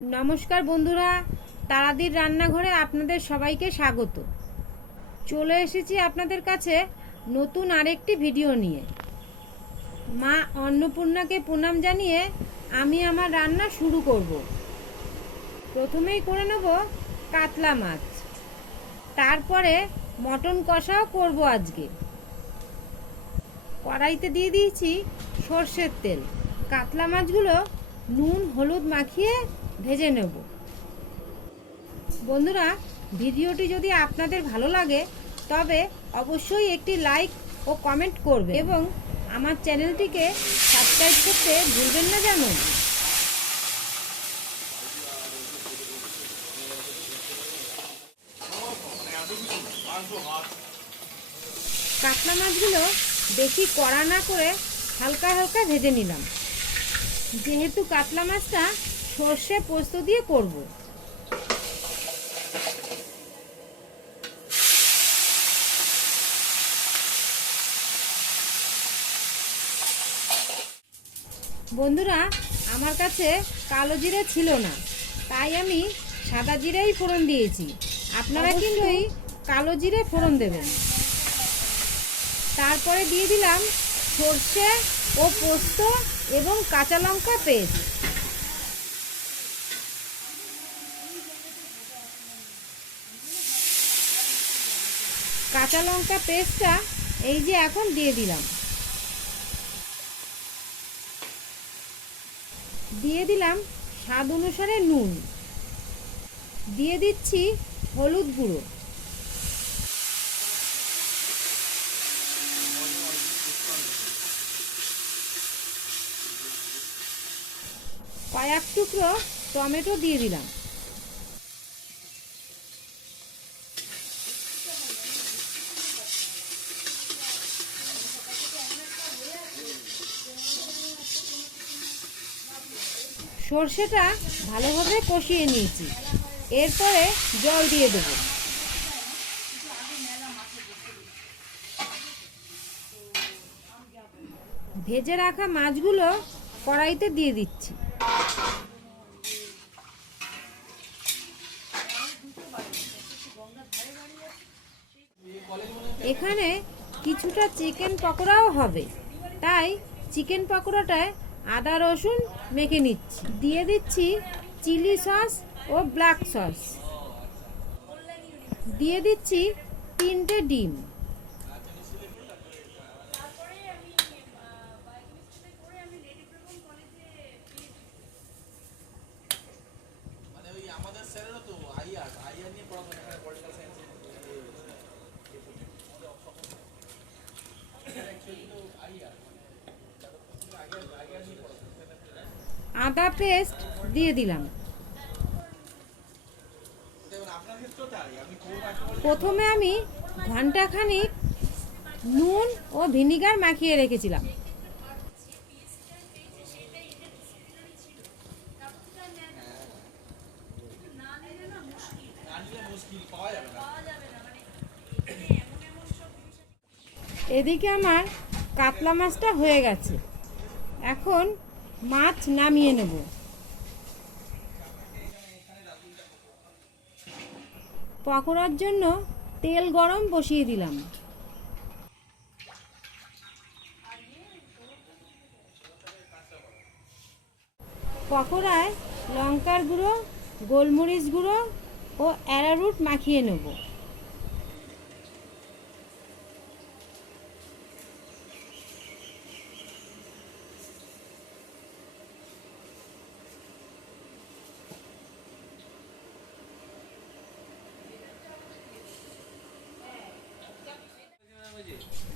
নমস্কার বন্ধুরা, তারাদির রান্নাঘরে আপনাদের সবাইকে স্বাগত। চলে এসেছি আপনাদের কাছে নতুন আরেকটি ভিডিও নিয়ে। মা অন্নপূর্ণাকে প্রণাম জানিয়ে আমি আমার রান্না শুরু করব। প্রথমেই করে নেব কাতলা মাছ। তারপরে মটন কষাও করব আজকে। কড়াইতে দিয়ে দিয়েছি সর্ষের তেল। কাতলা মাছগুলো নুন, হলুদ মাখিয়ে ভেজে নেব। বন্ধুরা, ভিডিওটি যদি আপনাদের ভালো লাগে, তবে অবশ্যই একটি লাইক ও কমেন্ট করবে এবং আমার চ্যানেলটিকে সাবস্ক্রাইব করতে ভুলবেন না যেন কাতলা মাছগুলো বেশি কড়া না করে হালকা হালকা ভেজে নিলাম। যেহেতু কাতলা মাছটা সর্ষে পোস্ত দিয়ে করব। বন্ধুরা আমার কাছে কালো জিরে ছিল না তাই আমি সাদা জিরেই ফোড়ন দিয়েছি। আপনারা কিন্তু কালো জিরে ফোড়ন দেবেন। তারপরে দিয়ে দিলাম সর্ষে ও পোস্ত এবং কাঁচা লঙ্কা পেস্ট। কাঁচা লঙ্কা পেস্টটা এই যে এখন দিয়ে দিলাম। দিয়ে দিলাম স্বাদ অনুসারে নুন। দিয়ে দিচ্ছি হলুদ গুঁড়ো। কয়েক টুকরো টমেটো দিয়ে দিলাম। সর্ষেটা ভালোভাবে কষিয়ে নিয়েছি। এরপরে জল দিয়ে দেবো। ভেজে রাখা মাছগুলো কড়াইতে দিয়ে দিচ্ছি। এখানে কিছুটা চিকেন পকোড়াও হবে। তাই চিকেন পকোড়াটায় আদা রসুন মেখে নিচ্ছি। দিয়ে দিচ্ছি চিলি সস ও ব্ল্যাক সস। দিয়ে দিচ্ছি তিনটে ডিম। আদা পেস্ট দিয়ে দিলাম। প্রথমে আমি ঘন্টাখানিক নুন ও ভিনিগার মাখিয়ে রেখেছিলাম না নিলে মুশকিল পাওয়া যাবে না এদিকে আমার কাতলা মাছটা হয়ে গেছে। এখন মাছ নামিয়ে নেব। পকোড়ার জন্য তেল গরম বসিয়ে দিলাম। পকোড়ায় লঙ্কার গুঁড়ো, গোলমরিচ গুঁড়ো ও অ্যারারুট মাখিয়ে নেব।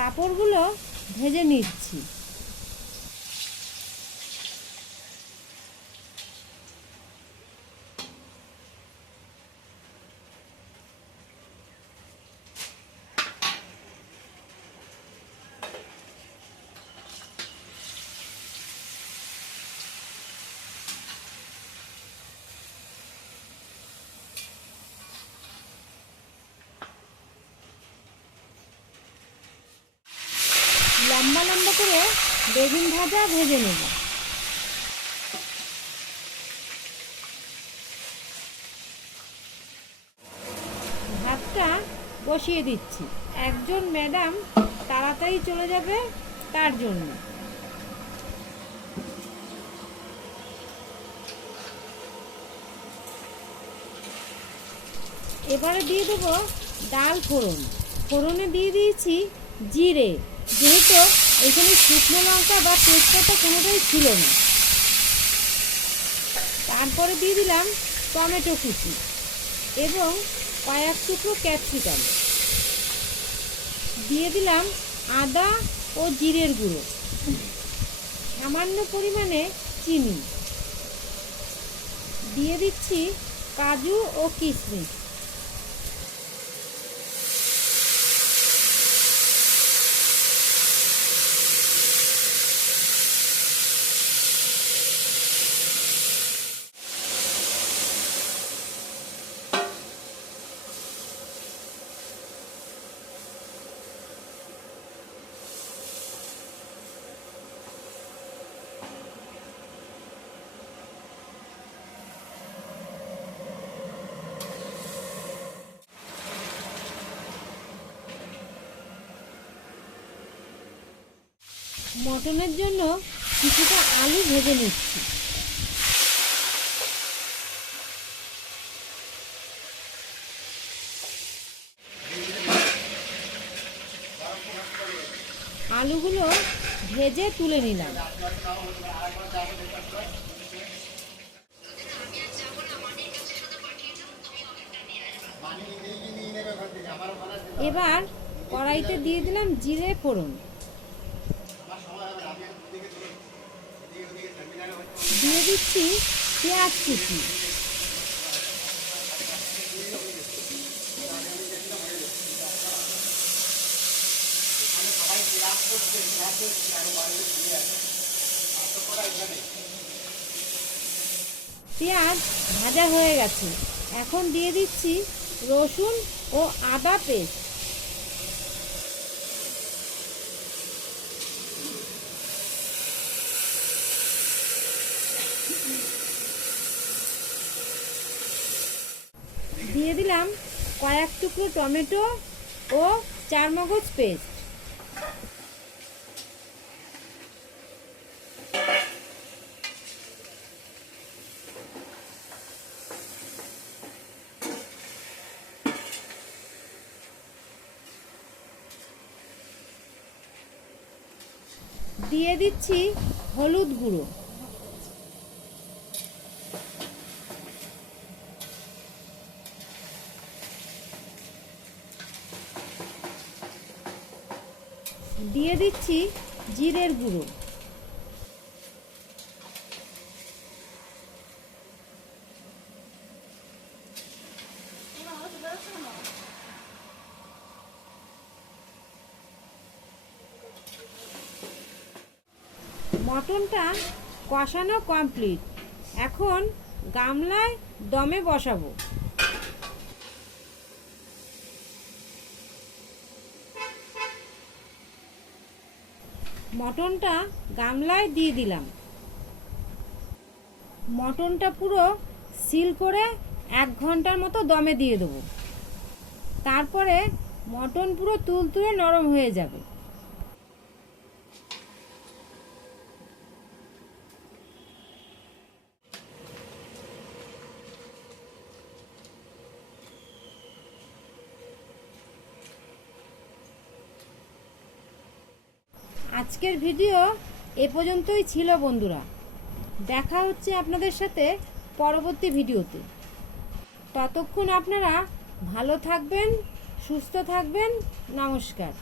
পাঁপড়গুলো ভেজে নিচ্ছি। করে বেগুন ভাজা ভেজে নেব। ভাতটা বসিয়ে দিচ্ছি। একজন ম্যাডাম তাড়াতাড়ি চলে যাবে তার জন্য। এবারে দিয়ে দেবো ডাল ফোড়ন। ফোড়নে দিয়ে দিয়েছি জিরে। যেহেতু এখানে শুকনো লঙ্কা বা তেজপাতা কোনোটাই ছিল না। তারপরে দিয়ে দিলাম টমেটো কুচি এবং কয়েক টুকরো ক্যাপসিকাম। দিয়ে দিলাম আদা ও জিরের গুঁড়ো, সামান্য পরিমাণে চিনি। দিয়ে দিচ্ছি কাজু ও কিশমিশ। মটনের জন্য কিছুটা আলু ভেজে নিচ্ছি। আলুগুলো ভেজে তুলে নিলাম। এবার কড়াইতে দিয়ে দিলাম জিরে ফোড়ন। দিয়ে দিচ্ছি পেঁয়াজ কুচি। পেঁয়াজ ভাজা হয়ে গেছে। এখন দিয়ে দিচ্ছি রসুন ও আদা পেস্ট। দিয়ে দিলাম কয়েক টুকরো টমেটো ও চারমগজ পেস্ট। দিয়ে দিচ্ছি হলুদ গুঁড়ো। দিয়ে দিচ্ছি জিরের গুঁড়ো। মটনটা কষানো কমপ্লিট। এখন গামলায় দমে বসাবো। মটনটা গামলায় দিয়ে দিলাম। মটনটা পুরো সিল করে এক ঘণ্টার মতো দমে দিয়ে দেবো। তারপরে মটন পুরো তুলতুলে নরম হয়ে যাবে। আজকের ভিডিও এ পর্যন্তই ছিল বন্ধুরা। দেখা হচ্ছে আপনাদের সাথে পরবর্তী ভিডিওতে। ততক্ষণ আপনারা ভালো থাকবেন, সুস্থ থাকবেন। নমস্কার।